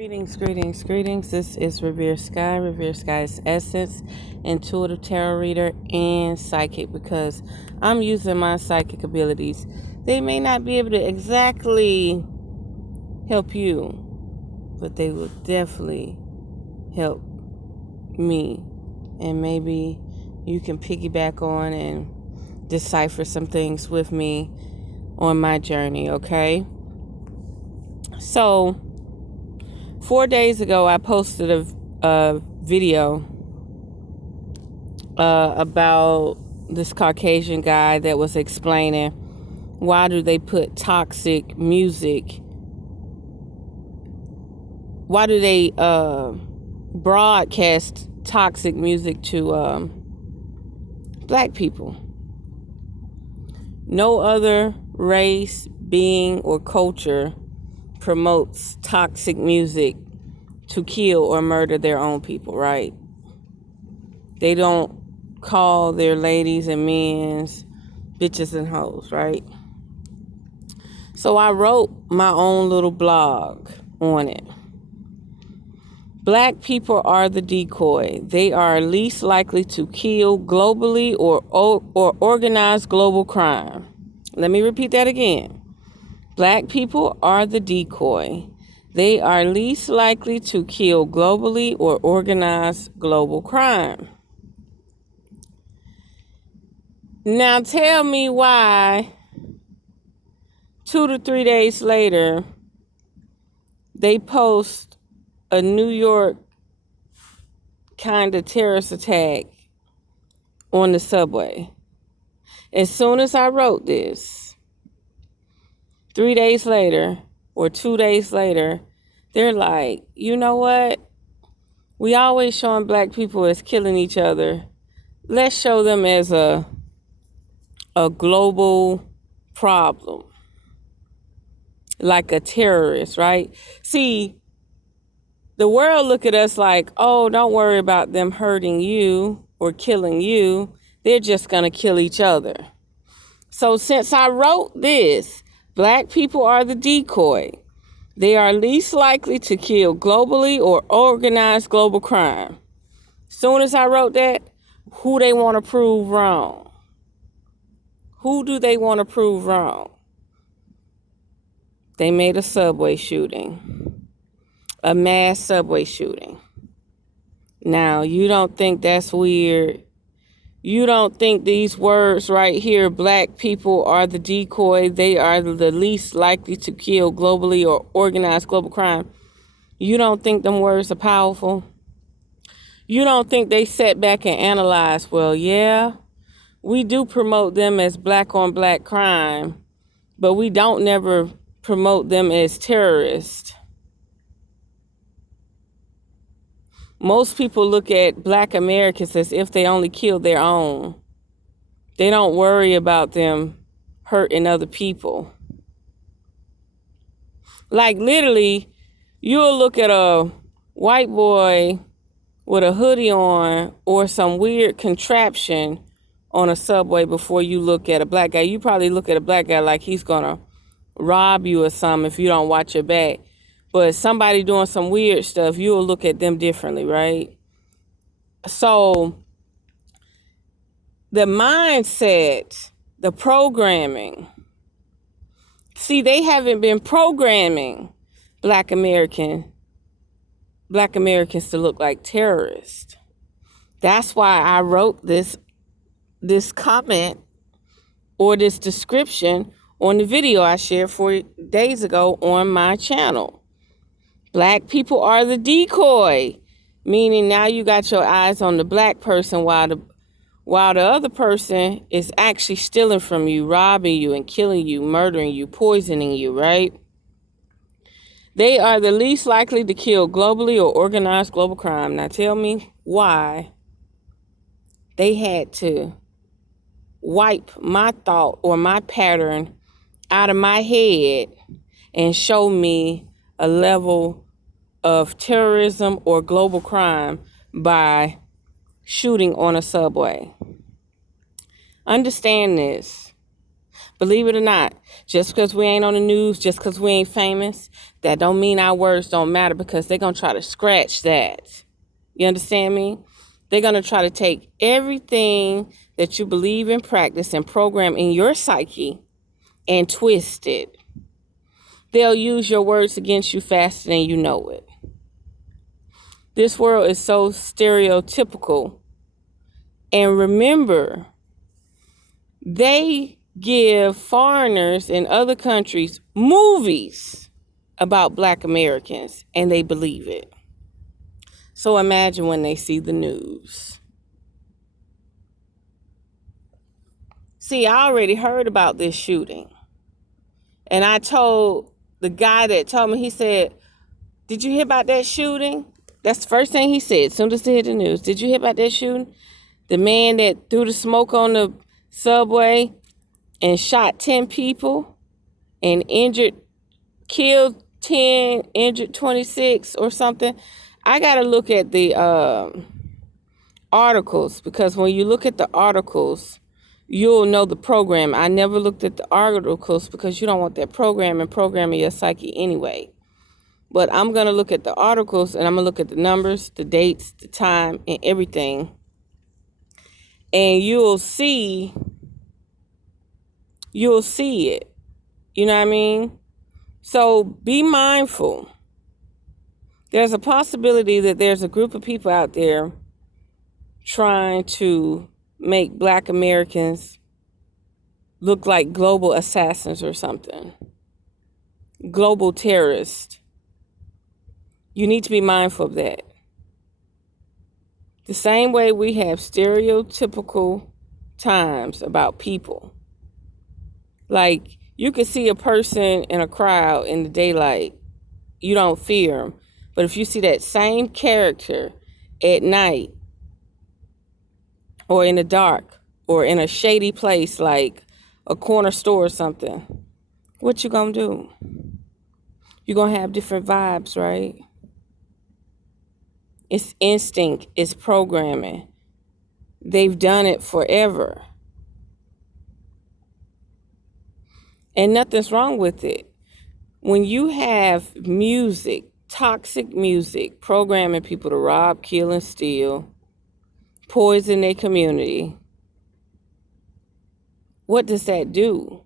Greetings. This is Revere Skye. Revere Skye's Essence, Intuitive Tarot Reader, and Psychic, because I'm using my psychic abilities. They may not be able to exactly help you, but they will definitely help me. And maybe you can piggyback on and decipher some things with me on my journey, okay? So, 4 days ago, I posted a video about this Caucasian guy that was explaining why do they put toxic music, why do they broadcast toxic music to black people. No other race, being, or culture promotes toxic music to kill or murder their own people, right? They don't call their ladies and men's bitches and hoes, right? So I wrote my own little blog on it. Black people are the decoy. They are least likely to kill globally or organize global crime. Let me repeat that again. Black people are the decoy. They are least likely to kill globally or organize global crime. Now tell me why 2 to 3 days later, they post a New York kind of terrorist attack on the subway. As soon as I wrote this, 3 days later or 2 days later, they're like, you know what? We always showing black people as killing each other. Let's show them as a global problem, like a terrorist, right? See, the world look at us like, oh, don't worry about them hurting you or killing you. They're just going to kill each other. So since I wrote this, black people are the decoy. They are least likely to kill globally or organize global crime. Soon as I wrote that, who they want to prove wrong? Who do they want to prove wrong? They made a subway shooting, a mass subway shooting. Now, you don't think that's weird? You don't think these words right here, black people are the decoy, they are the least likely to kill globally or organize global crime. You don't think them words are powerful? You don't think they sat back and analyzed, well, yeah, we do promote them as black on black crime, but we don't never promote them as terrorists. Most people look at black Americans as if they only kill their own. They don't worry about them hurting other people. Like literally, you'll look at a white boy with a hoodie on or some weird contraption on a subway before you look at a black guy. You probably look at a black guy like he's gonna rob you or something if you don't watch your back. But somebody doing some weird stuff, you'll look at them differently, right? So the mindset, the programming, see, they haven't been programming black Americans to look like terrorists. That's why I wrote this comment or this description on the video I shared 4 days ago on my channel. Black people are the decoy, meaning now you got your eyes on the black person while the other person is actually stealing from you, robbing you and killing you, murdering you, poisoning you, right? They are the least likely to kill globally or organize global crime. Now tell me why they had to wipe my thought or my pattern out of my head and show me a level of terrorism or global crime by shooting on a subway. Understand this. Believe it or not, Just because we ain't on the news, just because we ain't famous, that don't mean our words don't matter, because they're going to try to scratch that. You understand me? They're going to try to take everything that you believe and practice and program in your psyche and twist it. They'll use your words against you faster than you know it. This world is so stereotypical. And remember, they give foreigners in other countries movies about Black Americans, and they believe it. So imagine when they see the news. See, I already heard about this shooting. And I told the guy that told me, he said, "Did you hear about that shooting?" That's the first thing he said as soon as he heard the news. "Did you hear about that shooting? The man that threw the smoke on the subway and shot 10 people and killed 10, injured 26 or something." I got to look at the articles, because when you look at the articles, you'll know the program. I never looked at the articles because you don't want that programming your psyche anyway. But I'm going to look at the articles, and I'm going to look at the numbers, the dates, the time, and everything. And you'll see it. You know what I mean? So be mindful. There's a possibility that there's a group of people out there trying to make Black Americans look like global assassins or something. Global terrorists. You need to be mindful of that. The same way we have stereotypical times about people. Like, you can see a person in a crowd in the daylight, you don't fear them. But if you see that same character at night, or in the dark, or in a shady place like a corner store or something, what you gonna do? You're gonna have different vibes, right? It's instinct, it's programming. They've done it forever. And nothing's wrong with it. When you have music, toxic music, programming people to rob, kill, and steal, poison their community, what does that do?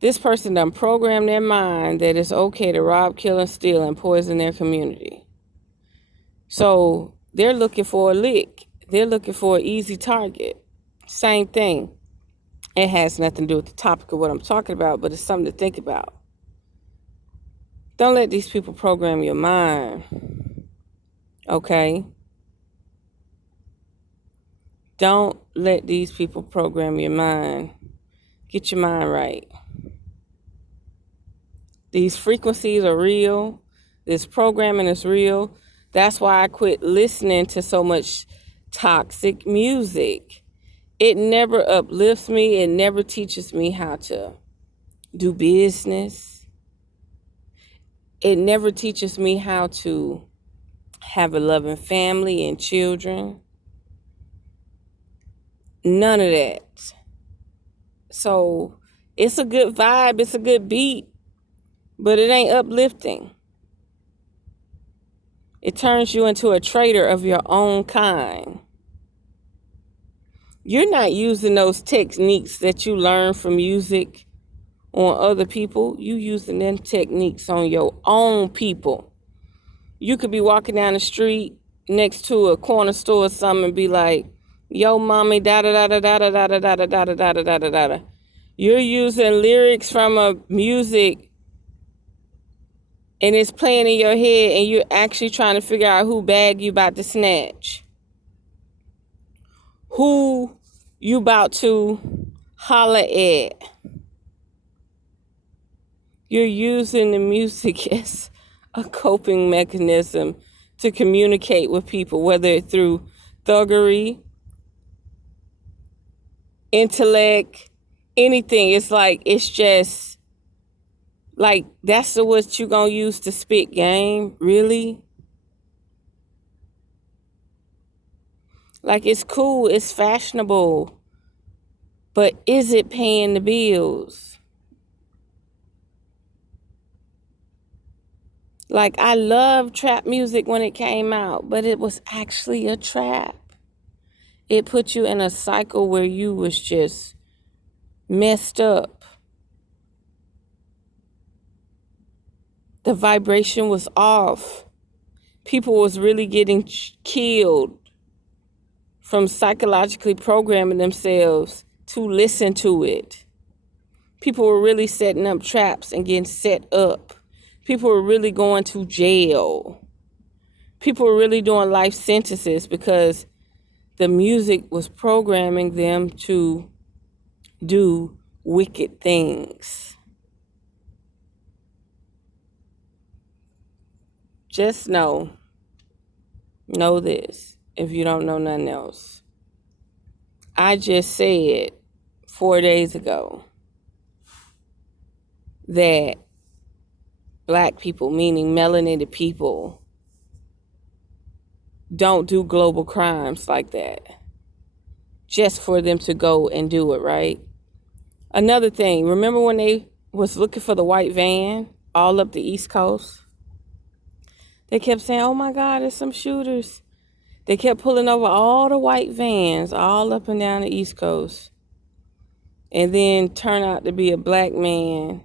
This person done programmed their mind that it's okay to rob, kill, and steal, and poison their community. So they're looking for a lick. They're looking for an easy target. Same thing. It has nothing to do with the topic of what I'm talking about, but it's something to think about. Don't let these people program your mind. Okay? Don't let these people program your mind. Get your mind right. These frequencies are real. This programming is real. That's why I quit listening to so much toxic music. It never uplifts me. It never teaches me how to do business. It never teaches me how to have a loving family and children. None of that. So it's a good vibe. It's a good beat. But it ain't uplifting. It turns you into a traitor of your own kind. You're not using those techniques that you learn from music on other people. You using them techniques on your own people. You could be walking down the street next to a corner store or something and be like, "Yo, mommy, da da da da da da da da da da da da da da da da." You're using lyrics from a music, and it's playing in your head, and you're actually trying to figure out who bag you about to snatch, who you about to holler at. You're using the music as a coping mechanism to communicate with people, whether it's through thuggery, intellect, anything. It's just like, that's what you gonna use to spit game, really? Like, it's cool, it's fashionable, but is it paying the bills? Like, I loved trap music when it came out, but it was actually a trap. It put you in a cycle where you was just messed up. The vibration was off. People was really getting killed from psychologically programming themselves to listen to it. People were really setting up traps and getting set up. People were really going to jail. People were really doing life sentences because the music was programming them to do wicked things. Just know this, if you don't know nothing else. I just said 4 days ago that Black people, meaning melanated people, don't do global crimes like that just for them to go and do it, right? Another thing, remember when they was looking for the white van all up the East Coast? They kept saying, oh my God, there's some shooters. They kept pulling over all the white vans all up and down the East Coast. And then turned out to be a Black man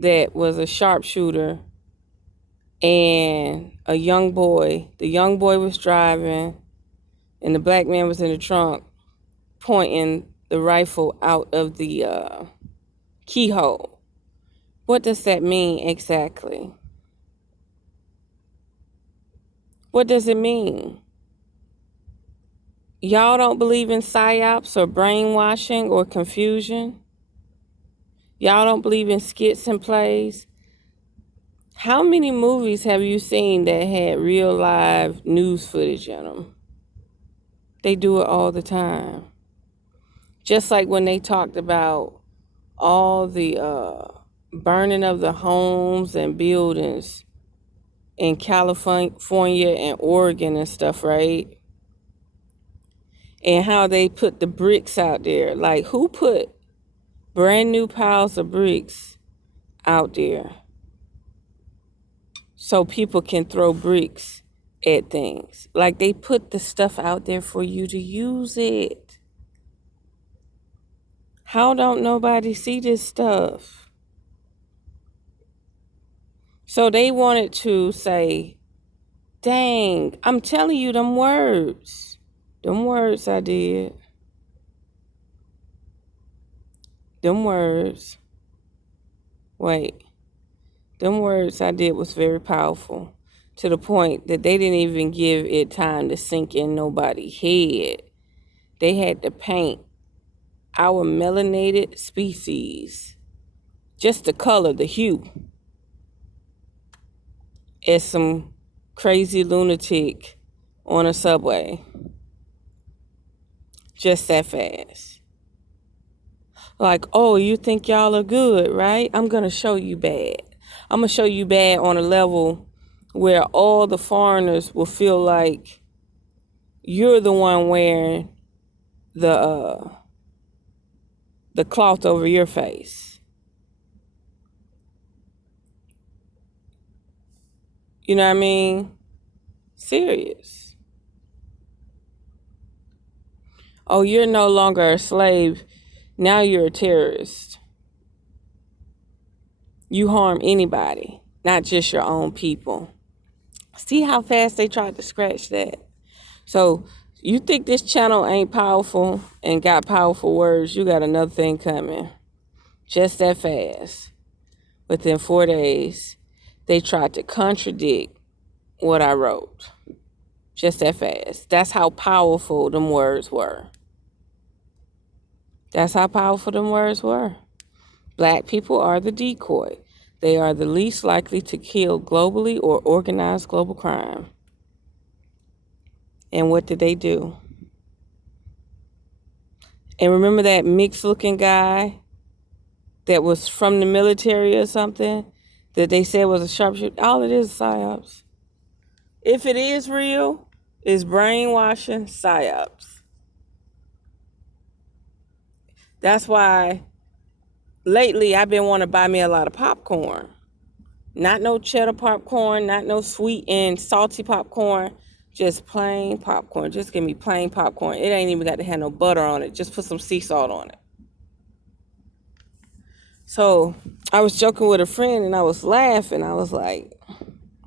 that was a sharpshooter and a young boy. The young boy was driving and the Black man was in the trunk pointing the rifle out of the keyhole. What does that mean exactly? What does it mean? Y'all don't believe in psyops or brainwashing or confusion? Y'all don't believe in skits and plays? How many movies have you seen that had real live news footage in them? They do it all the time. Just like when they talked about all the burning of the homes and buildings in California and Oregon and stuff, right? And how they put the bricks out there. Like, who put brand new piles of bricks out there so people can throw bricks at things? Like, they put the stuff out there for you to use it. How don't nobody see this stuff? So they wanted to say, dang, I'm telling you them words. Them words I did. Them words. Wait. Them words I did was very powerful, to the point that they didn't even give it time to sink in nobody's head. They had to paint our melanated species, just the color, the hue, as some crazy lunatic on a subway. Just that fast. Like, oh, you think y'all are good, right? I'm going to show you bad. I'm going to show you bad on a level where all the foreigners will feel like you're the one wearing the cloth over your face. You know what I mean? Serious. Oh, you're no longer a slave. Now you're a terrorist. You harm anybody, not just your own people. See how fast they tried to scratch that? So you think this channel ain't powerful and got powerful words, you got another thing coming. Just that fast. Within 4 days, they tried to contradict what I wrote. Just that fast. That's how powerful them words were. That's how powerful them words were. Black people are the decoy. They are the least likely to kill globally or organize global crime. And what did they do? And remember that mixed looking guy that was from the military or something that they said was a sharpshooter? All it is psyops. If it is real, it's brainwashing psyops. That's why lately I've been wanting to buy me a lot of popcorn. Not no cheddar popcorn, not no sweet and salty popcorn. Just plain popcorn. Just give me plain popcorn. It ain't even got to have no butter on it. Just put some sea salt on it. So I was joking with a friend and I was laughing. I was like,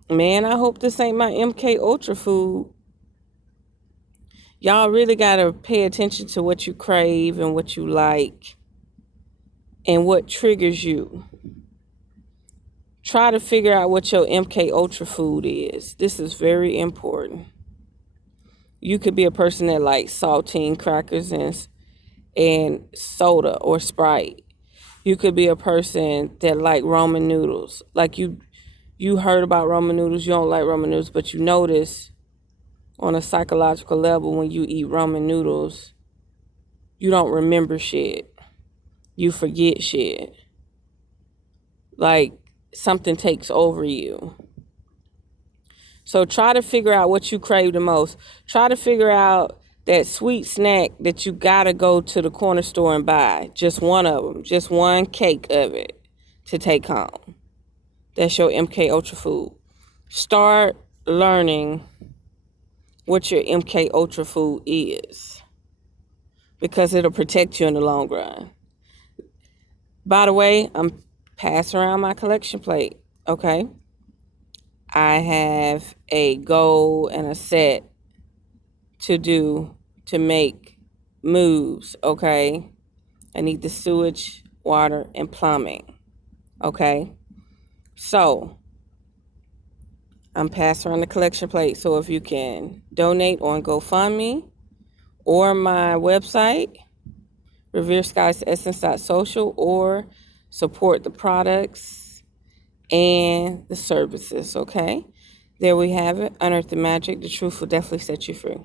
man, I hope this ain't my Mkultra food. Y'all really got to pay attention to what you crave and what you like and what triggers you. Try to figure out what your Mkultra food is. This is very important. You could be a person that likes saltine crackers and soda or Sprite. You could be a person that like ramen noodles. Like you heard about ramen noodles, you don't like ramen noodles, but you notice on a psychological level when you eat ramen noodles, you don't remember shit. You forget shit. Like something takes over you. So try to figure out what you crave the most. Try to figure out that sweet snack that you gotta go to the corner store and buy. Just one of them. Just one cake of it to take home. That's your Mkultra food. Start learning what your Mkultra food is, because it'll protect you in the long run. By the way, I'm passing around my collection plate, okay? I have a goal and a set to do to make moves, okay? I need the sewage, water, and plumbing, okay? So I'm passing around the collection plate. So if you can donate on GoFundMe or my website, revereskiesessence.social, or support the products and the services, okay? There we have it. Unearth the magic. The truth will definitely set you free.